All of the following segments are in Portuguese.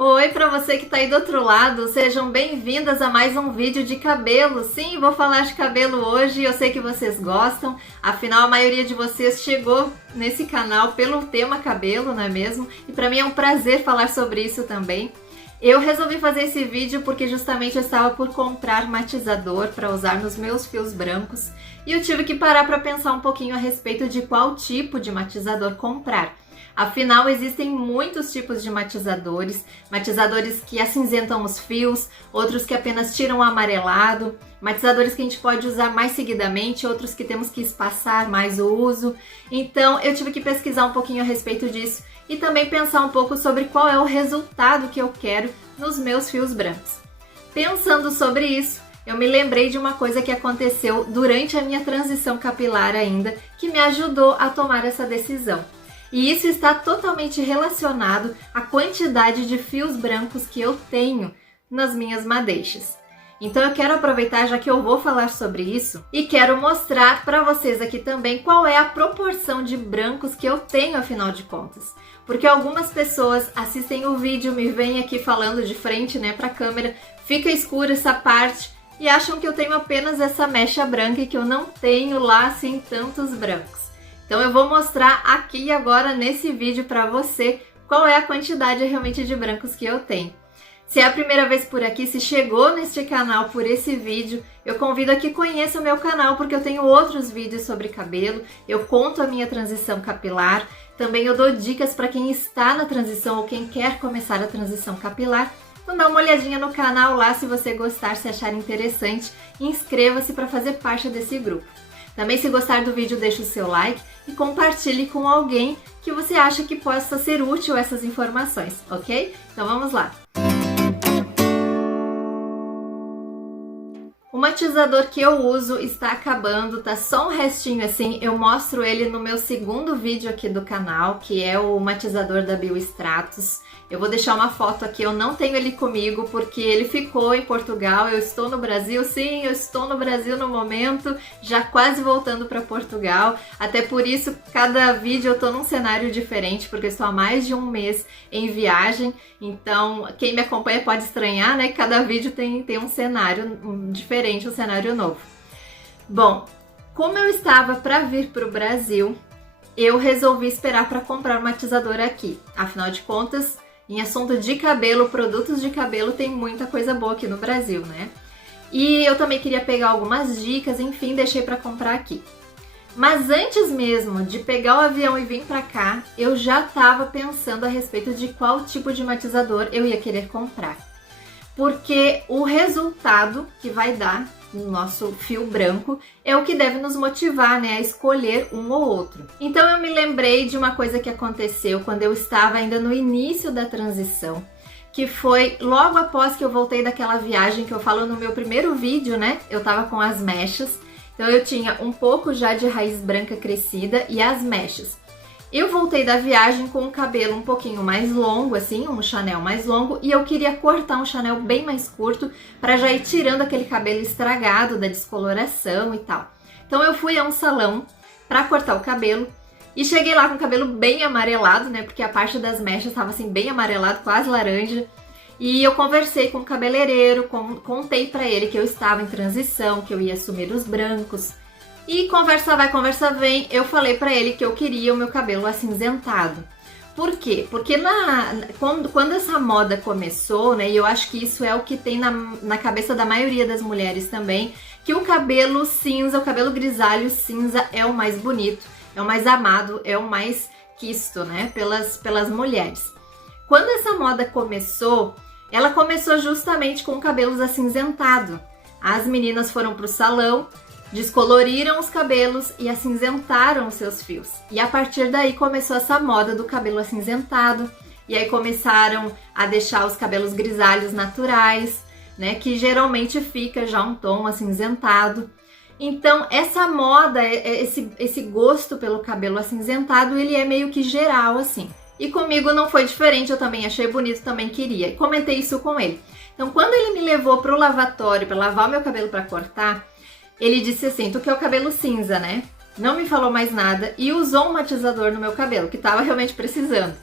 Oi, para você que está aí do outro lado, sejam bem-vindas a mais um vídeo de cabelo. Sim, vou falar de cabelo hoje, eu sei que vocês gostam, afinal a maioria de vocês chegou nesse canal pelo tema cabelo, não é mesmo? E para mim é um prazer falar sobre isso também. Eu resolvi fazer esse vídeo porque justamente eu estava por comprar matizador para usar nos meus fios brancos e eu tive que parar para pensar um pouquinho a respeito de qual tipo de matizador comprar. Afinal, existem muitos tipos de matizadores, matizadores que acinzentam os fios, outros que apenas tiram o amarelado, matizadores que a gente pode usar mais seguidamente, outros que temos que espaçar mais o uso. Então, eu tive que pesquisar um pouquinho a respeito disso e também pensar um pouco sobre qual é o resultado que eu quero nos meus fios brancos. Pensando sobre isso, eu me lembrei de uma coisa que aconteceu durante a minha transição capilar ainda, que me ajudou a tomar essa decisão. E isso está totalmente relacionado à quantidade de fios brancos que eu tenho nas minhas madeixas. Então eu quero aproveitar, já que eu vou falar sobre isso, e quero mostrar para vocês aqui também qual é a proporção de brancos que eu tenho, afinal de contas. Porque algumas pessoas assistem o vídeo, me veem aqui falando de frente, né, para a câmera, fica escura essa parte e acham que eu tenho apenas essa mecha branca e que eu não tenho lá assim tantos brancos. Então eu vou mostrar aqui e agora nesse vídeo para você qual é a quantidade realmente de brancos que eu tenho. Se é a primeira vez por aqui, se chegou neste canal por esse vídeo, eu convido a que conheça o meu canal porque eu tenho outros vídeos sobre cabelo, eu conto a minha transição capilar, também eu dou dicas para quem está na transição ou quem quer começar a transição capilar. Então dá uma olhadinha no canal lá se você gostar, se achar interessante, e inscreva-se para fazer parte desse grupo. Também, se gostar do vídeo, deixe o seu like e compartilhe com alguém que você acha que possa ser útil essas informações, ok? Então vamos lá! O matizador que eu uso está acabando, tá só um restinho assim, eu mostro ele no meu segundo vídeo aqui do canal, que é o matizador da Biostratos. Eu vou deixar uma foto aqui, eu não tenho ele comigo porque ele ficou em Portugal, eu estou no Brasil, sim, eu estou no Brasil no momento, já quase voltando para Portugal, até por isso cada vídeo eu tô num cenário diferente, porque eu estou há mais de um mês em viagem, então quem me acompanha pode estranhar, né, cada vídeo tem um cenário diferente, um cenário novo. Bom, como eu estava para vir para o Brasil, eu resolvi esperar para comprar o matizador aqui, afinal de contas, em assunto de cabelo, produtos de cabelo, tem muita coisa boa aqui no Brasil, né? E eu também queria pegar algumas dicas, enfim, deixei para comprar aqui. Mas antes mesmo de pegar o avião e vir para cá, eu já estava pensando a respeito de qual tipo de matizador eu ia querer comprar. Porque o resultado que vai dar no nosso fio branco é o que deve nos motivar, né, a escolher um ou outro. Então eu me lembrei de uma coisa que aconteceu quando eu estava ainda no início da transição, que foi logo após que eu voltei daquela viagem que eu falo no meu primeiro vídeo, né? Eu tava com as mechas, então eu tinha um pouco já de raiz branca crescida e as mechas. Eu voltei da viagem com o cabelo um pouquinho mais longo, assim, um chanel mais longo, e eu queria cortar um chanel bem mais curto para já ir tirando aquele cabelo estragado da descoloração e tal. Então eu fui a um salão para cortar o cabelo e cheguei lá com o cabelo bem amarelado, né, porque a parte das mechas estava assim bem amarelado, quase laranja. E eu conversei com o cabeleireiro, contei para ele que eu estava em transição, que eu ia assumir os brancos. E conversa vai, conversa vem, eu falei pra ele que eu queria o meu cabelo acinzentado. Por quê? Porque quando essa moda começou, né, e eu acho que isso é o que tem na cabeça da maioria das mulheres também, que o cabelo cinza, o cabelo grisalho cinza é o mais bonito, é o mais amado, é o mais quisto, né, pelas mulheres. Quando essa moda começou, ela começou justamente com cabelos acinzentados. As meninas foram pro salão, descoloriram os cabelos e acinzentaram os seus fios. E a partir daí começou essa moda do cabelo acinzentado. E aí começaram a deixar os cabelos grisalhos naturais, né? Que geralmente fica já um tom acinzentado. Então essa moda, esse gosto pelo cabelo acinzentado, ele é meio que geral assim. E comigo não foi diferente, eu também achei bonito, também queria. E comentei isso com ele. Então quando ele me levou para o lavatório para lavar o meu cabelo para cortar, ele disse assim, tu quer o cabelo cinza, né? Não me falou mais nada e usou um matizador no meu cabelo, que tava realmente precisando.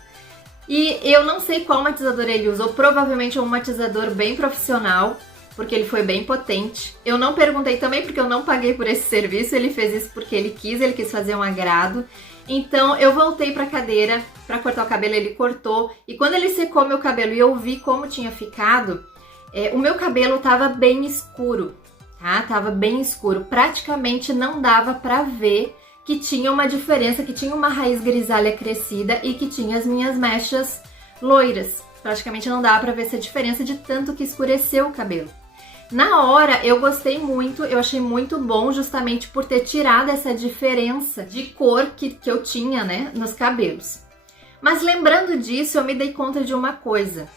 E eu não sei qual matizador ele usou, provavelmente é um matizador bem profissional, porque ele foi bem potente. Eu não perguntei também porque eu não paguei por esse serviço, ele fez isso porque ele quis fazer um agrado. Então eu voltei pra cadeira pra cortar o cabelo, ele cortou, e quando ele secou meu cabelo e eu vi como tinha ficado, o meu cabelo tava bem escuro, tá? Tava bem escuro, praticamente não dava pra ver que tinha uma diferença, que tinha uma raiz grisalha crescida e que tinha as minhas mechas loiras. Praticamente não dava pra ver essa diferença de tanto que escureceu o cabelo. Na hora eu gostei muito, eu achei muito bom justamente por ter tirado essa diferença de cor que eu tinha, né, nos cabelos. Mas lembrando disso, eu me dei conta de uma coisa,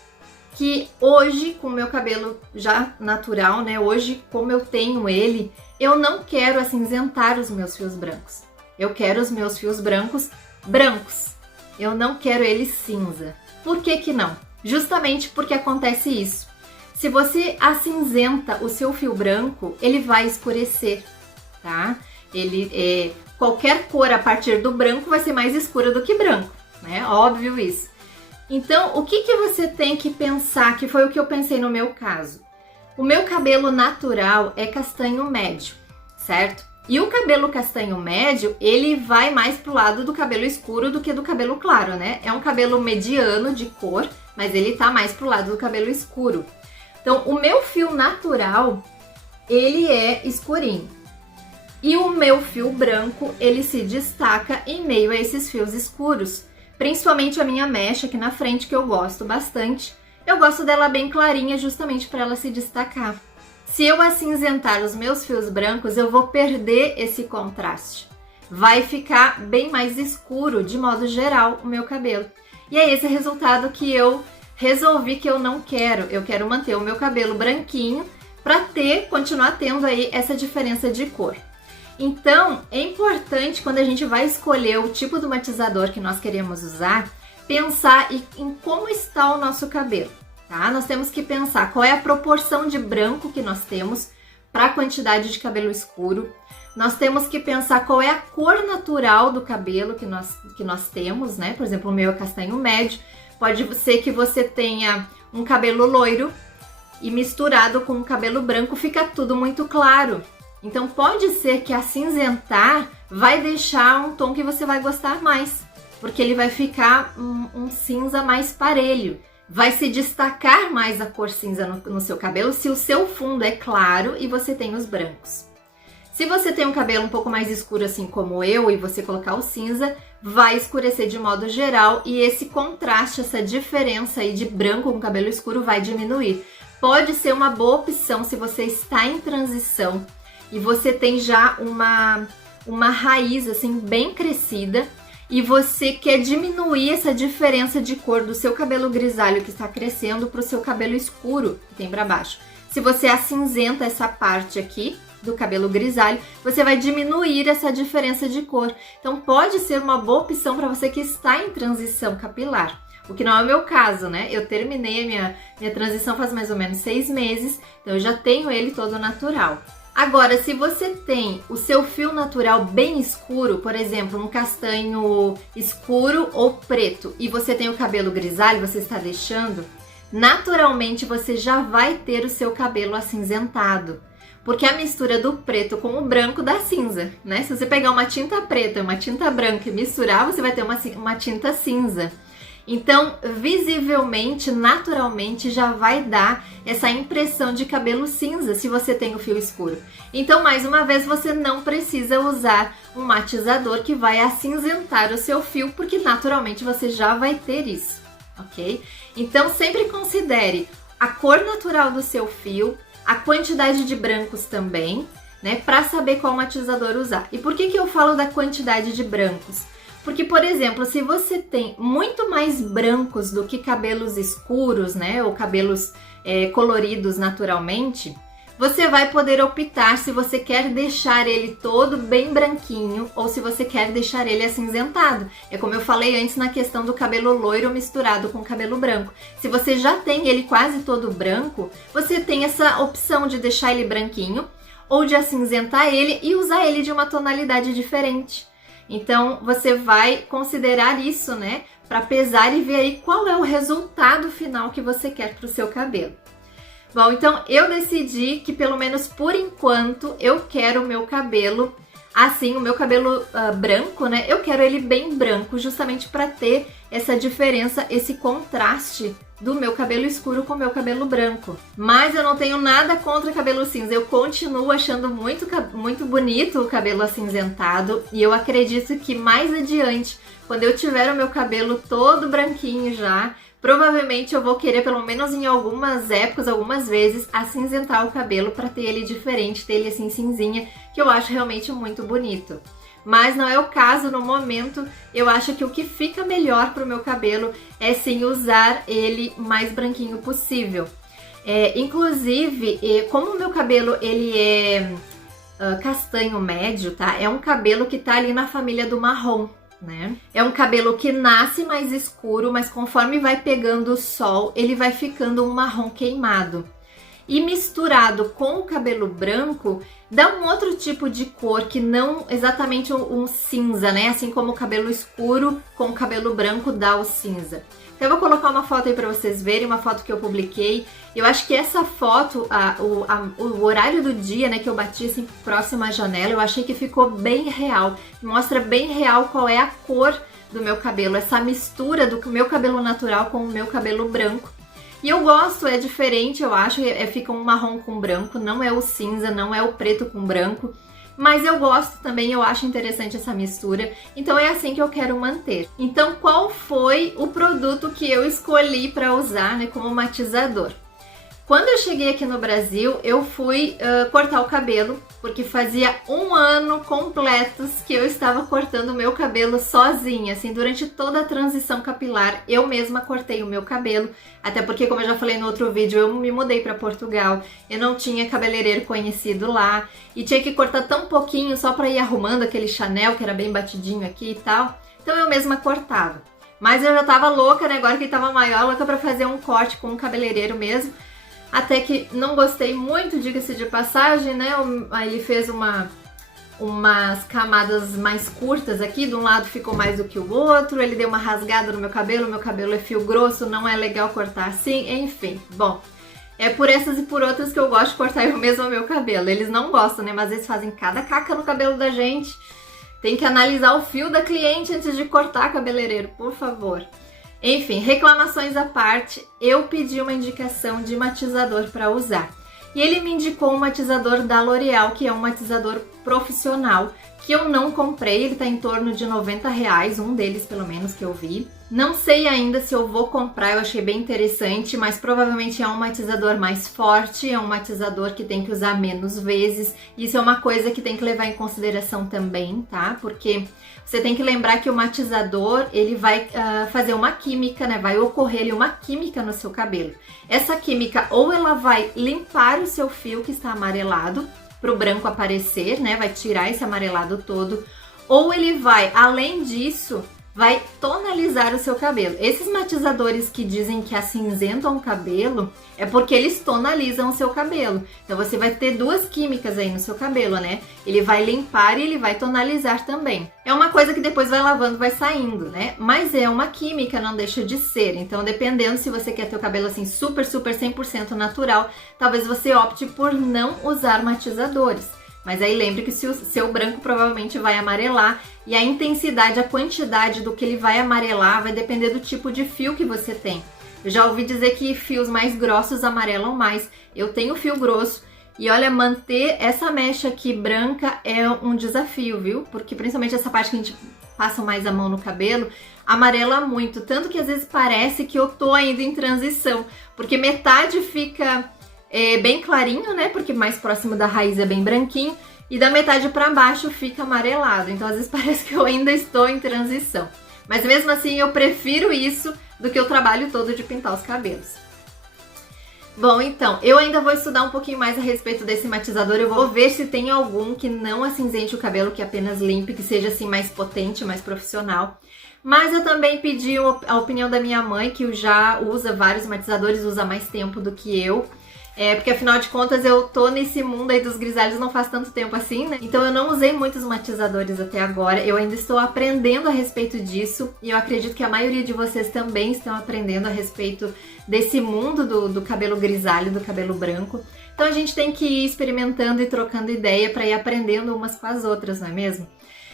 que hoje com o meu cabelo já natural, né, hoje como eu tenho ele, eu não quero acinzentar os meus fios brancos. Eu quero os meus fios brancos brancos. Eu não quero eles cinza. Por que que não? Justamente porque acontece isso. Se você acinzenta o seu fio branco, ele vai escurecer, tá? Qualquer cor a partir do branco vai ser mais escura do que branco, né? Óbvio isso. Então, o que você tem que pensar, que foi o que eu pensei no meu caso? O meu cabelo natural é castanho médio, certo? E o cabelo castanho médio, ele vai mais pro lado do cabelo escuro do que do cabelo claro, né? É um cabelo mediano de cor, mas ele tá mais pro lado do cabelo escuro. Então, o meu fio natural, ele é escurinho. E o meu fio branco, ele se destaca em meio a esses fios escuros. Principalmente a minha mecha aqui na frente, que eu gosto bastante. Eu gosto dela bem clarinha, justamente para ela se destacar. Se eu acinzentar os meus fios brancos, eu vou perder esse contraste. Vai ficar bem mais escuro, de modo geral, o meu cabelo. E é esse o resultado que eu resolvi que eu não quero. Eu quero manter o meu cabelo branquinho para continuar tendo aí essa diferença de cor. Então, é importante quando a gente vai escolher o tipo do matizador que nós queremos usar, pensar em como está o nosso cabelo. Tá? Nós temos que pensar qual é a proporção de branco que nós temos para a quantidade de cabelo escuro. Nós temos que pensar qual é a cor natural do cabelo que nós temos, né? Por exemplo, o meu é castanho médio. Pode ser que você tenha um cabelo loiro e misturado com um cabelo branco fica tudo muito claro. Então pode ser que acinzentar vai deixar um tom que você vai gostar mais, porque ele vai ficar um cinza mais parelho. Vai se destacar mais a cor cinza no seu cabelo se o seu fundo é claro e você tem os brancos. Se você tem um cabelo um pouco mais escuro assim como eu e você colocar o cinza, vai escurecer de modo geral e esse contraste, essa diferença aí de branco com cabelo escuro vai diminuir. Pode ser uma boa opção se você está em transição e você tem já uma raiz assim bem crescida e você quer diminuir essa diferença de cor do seu cabelo grisalho que está crescendo para o seu cabelo escuro que tem para baixo. Se você acinzenta essa parte aqui do cabelo grisalho, você vai diminuir essa diferença de cor. Então pode ser uma boa opção para você que está em transição capilar. O que não é o meu caso, né? Eu terminei a minha transição faz mais ou menos 6 meses, então eu já tenho ele todo natural. Agora, se você tem o seu fio natural bem escuro, por exemplo, um castanho escuro ou preto, e você tem o cabelo grisalho, você está deixando, naturalmente você já vai ter o seu cabelo acinzentado. Porque a mistura do preto com o branco dá cinza, né? Se você pegar uma tinta preta e uma tinta branca e misturar, você vai ter uma tinta cinza. Então, visivelmente, naturalmente, já vai dar essa impressão de cabelo cinza se você tem o fio escuro. Então, mais uma vez, você não precisa usar um matizador que vai acinzentar o seu fio, porque naturalmente você já vai ter isso, ok? Então, sempre considere a cor natural do seu fio, a quantidade de brancos também, né? Para saber qual matizador usar. E por que eu falo da quantidade de brancos? Porque, por exemplo, se você tem muito mais brancos do que cabelos escuros, né, ou cabelos coloridos naturalmente, você vai poder optar se você quer deixar ele todo bem branquinho ou se você quer deixar ele acinzentado. É como eu falei antes na questão do cabelo loiro misturado com cabelo branco. Se você já tem ele quase todo branco, você tem essa opção de deixar ele branquinho ou de acinzentar ele e usar ele de uma tonalidade diferente. Então, você vai considerar isso, né, para pesar e ver aí qual é o resultado final que você quer para o seu cabelo. Bom, então eu decidi que pelo menos por enquanto eu quero o meu cabelo assim, o meu cabelo branco, né? Eu quero ele bem branco, justamente para ter essa diferença, esse contraste do meu cabelo escuro com o meu cabelo branco. Mas eu não tenho nada contra cabelo cinza, eu continuo achando muito bonito o cabelo acinzentado e eu acredito que mais adiante, quando eu tiver o meu cabelo todo branquinho já, provavelmente eu vou querer, pelo menos em algumas épocas, algumas vezes, acinzentar o cabelo para ter ele diferente, ter ele assim cinzinha, que eu acho realmente muito bonito. Mas não é o caso no momento, eu acho que o que fica melhor para o meu cabelo é sim usar ele mais branquinho possível. Inclusive, como o meu cabelo ele é castanho médio, tá? É um cabelo que tá ali na família do marrom, né? É um cabelo que nasce mais escuro, mas conforme vai pegando o sol, ele vai ficando um marrom queimado. E misturado com o cabelo branco, dá um outro tipo de cor que não exatamente um cinza, né? Assim como o cabelo escuro com o cabelo branco dá o cinza. Então eu vou colocar uma foto aí pra vocês verem, uma foto que eu publiquei. Eu acho que essa foto, o horário do dia, né, que eu bati assim próximo à janela, eu achei que ficou bem real. Mostra bem real qual é a cor do meu cabelo, essa mistura do meu cabelo natural com o meu cabelo branco. E eu gosto, é diferente, eu acho, fica um marrom com branco, não é o cinza, não é o preto com branco, mas eu gosto também, eu acho interessante essa mistura, então é assim que eu quero manter. Então qual foi o produto que eu escolhi para usar, né, como matizador? Quando eu cheguei aqui no Brasil, eu fui cortar o cabelo, porque fazia 1 ano completos que eu estava cortando o meu cabelo sozinha, assim, durante toda a transição capilar, eu mesma cortei o meu cabelo, até porque, como eu já falei no outro vídeo, eu me mudei para Portugal, eu não tinha cabeleireiro conhecido lá, e tinha que cortar tão pouquinho só para ir arrumando aquele Chanel, que era bem batidinho aqui e tal, então eu mesma cortava. Mas eu já tava louca, né, agora que tava maior, louca para fazer um corte com um cabeleireiro mesmo, até que não gostei muito, diga-se de passagem, né? Aí ele fez umas camadas mais curtas aqui, de um lado ficou mais do que o outro, ele deu uma rasgada no meu cabelo é fio grosso, não é legal cortar assim, enfim. Bom, é por essas e por outras que eu gosto de cortar eu mesma o meu cabelo. Eles não gostam, né? Mas eles fazem cada caca no cabelo da gente. Tem que analisar o fio da cliente antes de cortar, cabeleireiro, por favor. Enfim, reclamações à parte, eu pedi uma indicação de matizador para usar. E ele me indicou um matizador da L'Oréal, que é um matizador profissional, que eu não comprei, ele tá em torno de R$90, um deles pelo menos que eu vi. Não sei ainda se eu vou comprar, eu achei bem interessante, mas provavelmente é um matizador mais forte, é um matizador que tem que usar menos vezes. Isso é uma coisa que tem que levar em consideração também, tá? Porque você tem que lembrar que o matizador, ele vai fazer uma química, né? Vai ocorrer ali uma química no seu cabelo. Essa química ou ela vai limpar o seu fio que está amarelado, para o branco aparecer, né? Vai tirar esse amarelado todo. Ou ele vai, além disso, vai tonalizar o seu cabelo. Esses matizadores que dizem que acinzentam o cabelo é porque eles tonalizam o seu cabelo. Então você vai ter duas químicas aí no seu cabelo, né? Ele vai limpar e ele vai tonalizar também. É uma coisa que depois vai lavando, vai saindo, né? Mas é uma química, não deixa de ser. Então, dependendo se você quer ter o cabelo assim super 100% natural, talvez você opte por não usar matizadores. Mas aí lembre que o seu branco provavelmente vai amarelar e a intensidade, a quantidade do que ele vai amarelar vai depender do tipo de fio que você tem. Eu já ouvi dizer que fios mais grossos amarelam mais. Eu tenho fio grosso e olha, manter essa mecha aqui branca é um desafio, viu? Porque principalmente essa parte que a gente passa mais a mão no cabelo, amarela muito. Tanto que às vezes parece que eu tô ainda em transição, porque metade fica bem clarinho, né? Porque mais próximo da raiz é bem branquinho. E da metade para baixo fica amarelado. Então às vezes parece que eu ainda estou em transição. Mas mesmo assim eu prefiro isso do que o trabalho todo de pintar os cabelos. Bom, então, eu ainda vou estudar um pouquinho mais a respeito desse matizador. Eu vou ver se tem algum que não acinzente o cabelo, que apenas limpe, que seja assim mais potente, mais profissional. Mas eu também pedi a opinião da minha mãe, que já usa vários matizadores, usa mais tempo do que eu. Porque afinal de contas eu tô nesse mundo aí dos grisalhos não faz tanto tempo assim, né? Então eu não usei muitos matizadores até agora, eu ainda estou aprendendo a respeito disso e eu acredito que a maioria de vocês também estão aprendendo a respeito desse mundo do cabelo grisalho, do cabelo branco. Então a gente tem que ir experimentando e trocando ideia para ir aprendendo umas com as outras, não é mesmo?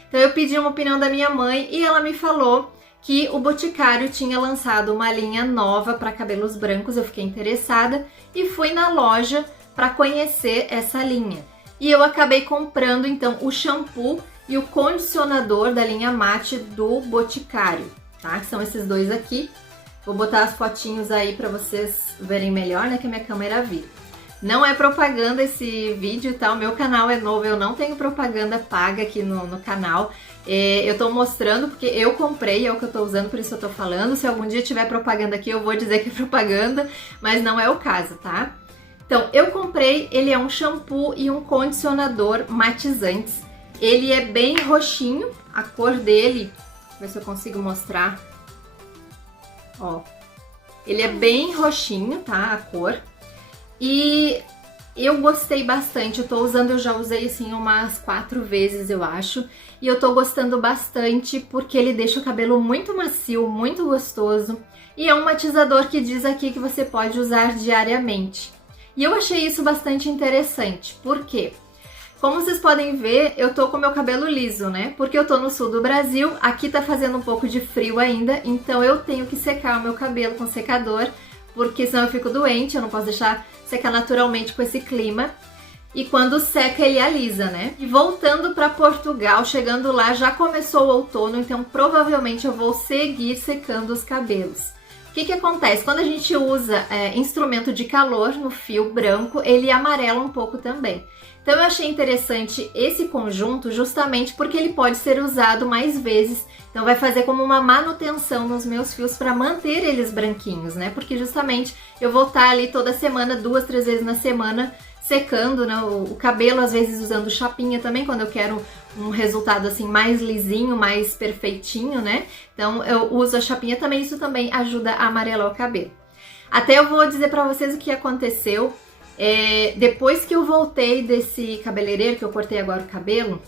Então eu pedi uma opinião da minha mãe e ela me falou que o Boticário tinha lançado uma linha nova para cabelos brancos, eu fiquei interessada e fui na loja para conhecer essa linha. E eu acabei comprando então o shampoo e o condicionador da linha mate do Boticário, tá? Que são esses dois aqui. Vou botar as fotinhos aí para vocês verem melhor, né, que a minha câmera vira. Não é propaganda esse vídeo, tá? O meu canal é novo, eu não tenho propaganda paga aqui no canal. Eu tô mostrando porque eu comprei, é o que eu tô usando, por isso eu tô falando. Se algum dia tiver propaganda aqui, eu vou dizer que é propaganda, mas não é o caso, tá? Então, eu comprei, ele é um shampoo e um condicionador matizantes. Ele é bem roxinho, a cor dele, vou ver se eu consigo mostrar. Ó, ele é bem roxinho, tá? A cor. E eu gostei bastante, eu já usei assim umas 4 vezes, eu acho. E eu tô gostando bastante porque ele deixa o cabelo muito macio, muito gostoso. E é um matizador que diz aqui que você pode usar diariamente. E eu achei isso bastante interessante, por quê? Como vocês podem ver, eu tô com meu cabelo liso, né? Porque eu tô no sul do Brasil, aqui tá fazendo um pouco de frio ainda, então eu tenho que secar o meu cabelo com secador, porque senão eu fico doente, eu não posso deixar secar naturalmente com esse clima. E quando seca ele alisa, né? E voltando para Portugal, chegando lá, já começou o outono, então provavelmente eu vou seguir secando os cabelos. O que acontece? Quando a gente usa instrumento de calor no fio branco, ele amarela um pouco também. Então eu achei interessante esse conjunto justamente porque ele pode ser usado mais vezes. Então vai fazer como uma manutenção nos meus fios para manter eles branquinhos, né? Porque justamente eu vou estar ali toda semana, 2, 3 vezes na semana, secando, né, o cabelo, às vezes usando chapinha também, quando eu quero um resultado assim mais lisinho, mais perfeitinho, né? Então eu uso a chapinha também, isso também ajuda a amarelar o cabelo. Até eu vou dizer pra vocês o que aconteceu. Depois que eu voltei desse cabeleireiro, que eu cortei agora o cabelo,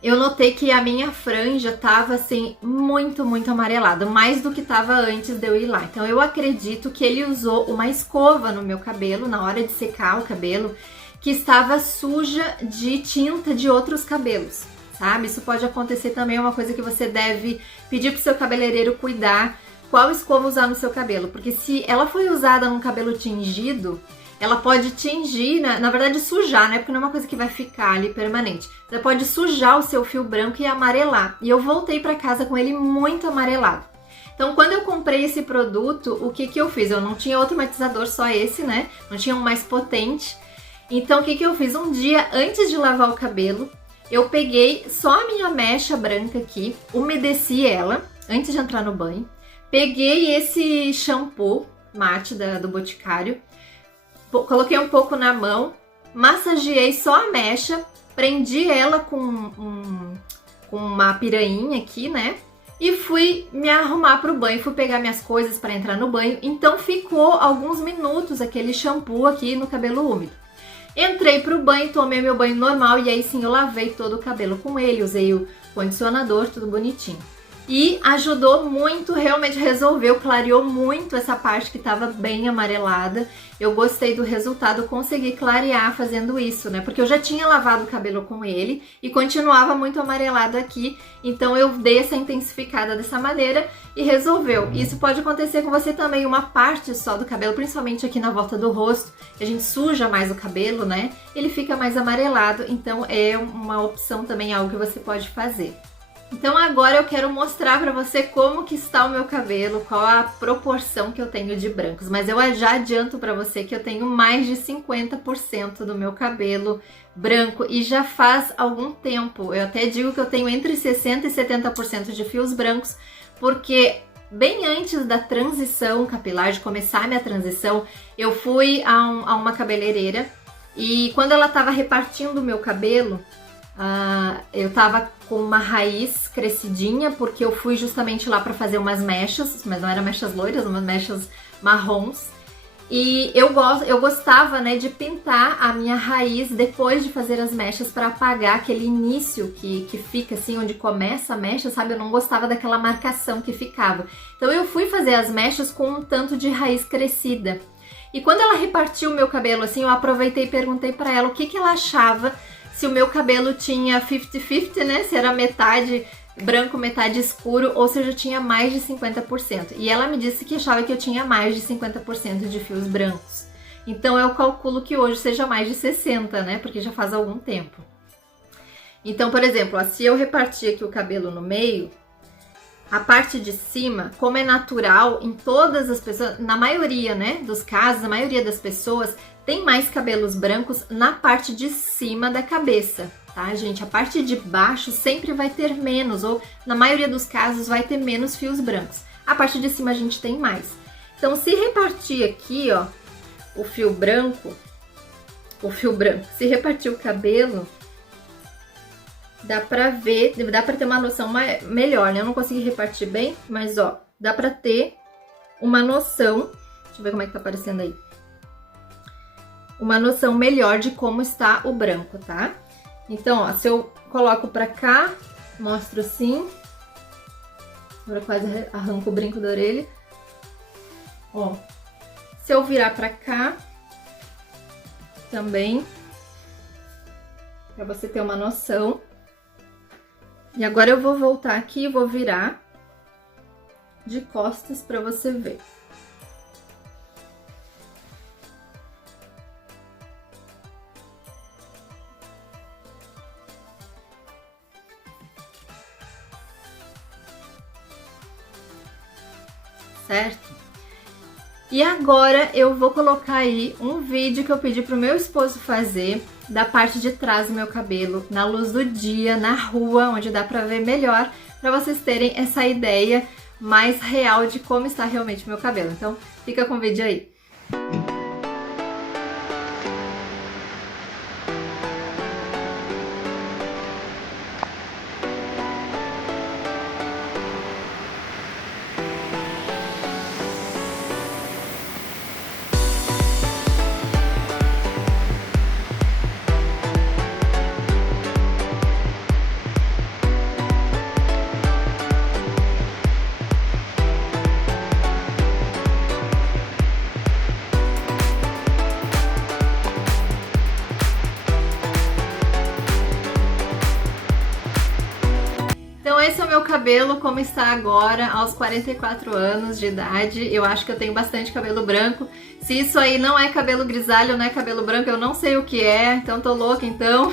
eu notei que a minha franja tava assim muito amarelada, mais do que tava antes de eu ir lá. Então eu acredito que ele usou uma escova no meu cabelo na hora de secar o cabelo, que estava suja de tinta de outros cabelos, sabe? Isso pode acontecer também, é uma coisa que você deve pedir pro seu cabeleireiro cuidar, qual escova usar no seu cabelo, porque se ela foi usada num cabelo tingido, ela pode tingir, né? Na verdade sujar, né? Porque não é uma coisa que vai ficar ali permanente. Você pode sujar o seu fio branco e amarelar. E eu voltei pra casa com ele muito amarelado. Então, quando eu comprei esse produto, o que eu fiz? Eu não tinha outro matizador, só esse, né? Não tinha um mais potente. Então, o que eu fiz? Um dia antes de lavar o cabelo, eu peguei só a minha mecha branca aqui, umedeci ela antes de entrar no banho. Peguei esse shampoo mate do Boticário, coloquei um pouco na mão, massageei só a mecha, prendi ela com uma pirainha aqui, né? E fui me arrumar para o banho, fui pegar minhas coisas para entrar no banho. Então ficou alguns minutos aquele shampoo aqui no cabelo úmido. Entrei pro banho, tomei meu banho normal e aí sim eu lavei todo o cabelo com ele, usei o condicionador, tudo bonitinho. E ajudou muito, realmente resolveu, clareou muito essa parte que estava bem amarelada. Eu gostei do resultado, consegui clarear fazendo isso, né? Porque eu já tinha lavado o cabelo com ele e continuava muito amarelado aqui. Então eu dei essa intensificada dessa maneira e resolveu. Isso pode acontecer com você também, uma parte só do cabelo, principalmente aqui na volta do rosto. A gente suja mais o cabelo, né? Ele fica mais amarelado, então é uma opção também, algo que você pode fazer. Então agora eu quero mostrar pra você como que está o meu cabelo, qual a proporção que eu tenho de brancos. Mas eu já adianto pra você que eu tenho mais de 50% do meu cabelo branco e já faz algum tempo. Eu até digo que eu tenho entre 60% e 70% de fios brancos, porque bem antes da transição capilar, de começar a minha transição, eu fui a uma cabeleireira e quando ela estava repartindo o meu cabelo, eu tava com uma raiz crescidinha, porque eu fui justamente lá para fazer umas mechas, mas não eram mechas loiras, umas mechas marrons. E eu gostava, né, de pintar a minha raiz depois de fazer as mechas para apagar aquele início que fica assim, onde começa a mecha, sabe? Eu não gostava daquela marcação que ficava. Então eu fui fazer as mechas com um tanto de raiz crescida. E quando ela repartiu o meu cabelo assim, eu aproveitei e perguntei para ela o que ela achava se o meu cabelo tinha 50-50, né? Se era metade branco, metade escuro, ou se eu já tinha mais de 50%. E ela me disse que achava que eu tinha mais de 50% de fios brancos. Então eu calculo que hoje seja mais de 60%, né? Porque já faz algum tempo. Então, por exemplo, ó, se eu repartir aqui o cabelo no meio, a parte de cima, como é natural em todas as pessoas, na maioria, né, dos casos, a maioria das pessoas tem mais cabelos brancos na parte de cima da cabeça. Tá, gente? A parte de baixo sempre vai ter menos, ou na maioria dos casos vai ter menos fios brancos. A parte de cima a gente tem mais. Então, se repartir aqui, ó, o fio branco, se repartir o cabelo, dá pra ver, dá pra ter uma noção melhor, né? Eu não consegui repartir bem, mas, ó, dá pra ter uma noção, deixa eu ver como é que tá aparecendo aí. Uma noção melhor de como está o branco, tá? Então, ó, se eu coloco pra cá, mostro assim. Agora quase arranco o brinco da orelha. Ó, se eu virar pra cá, também, pra você ter uma noção. E agora eu vou voltar aqui e vou virar de costas pra você ver. Certo? E agora eu vou colocar aí um vídeo que eu pedi pro meu esposo fazer da parte de trás do meu cabelo, na luz do dia, na rua, onde dá pra ver melhor, pra vocês terem essa ideia mais real de como está realmente o meu cabelo. Então, fica com o vídeo aí. Então esse é o meu cabelo como está agora, aos 44 anos de idade. Eu acho que eu tenho bastante cabelo branco. Se isso aí não é cabelo grisalho, não é cabelo branco, eu não sei o que é, então tô louca então.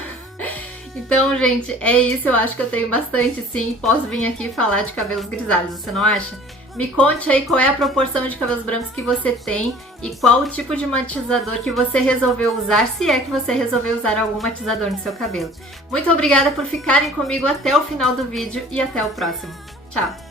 Então, gente, é isso, eu acho que eu tenho bastante sim. Posso vir aqui falar de cabelos grisalhos, você não acha? Me conte aí qual é a proporção de cabelos brancos que você tem e qual o tipo de matizador que você resolveu usar, se é que você resolveu usar algum matizador no seu cabelo. Muito obrigada por ficarem comigo até o final do vídeo e até o próximo. Tchau!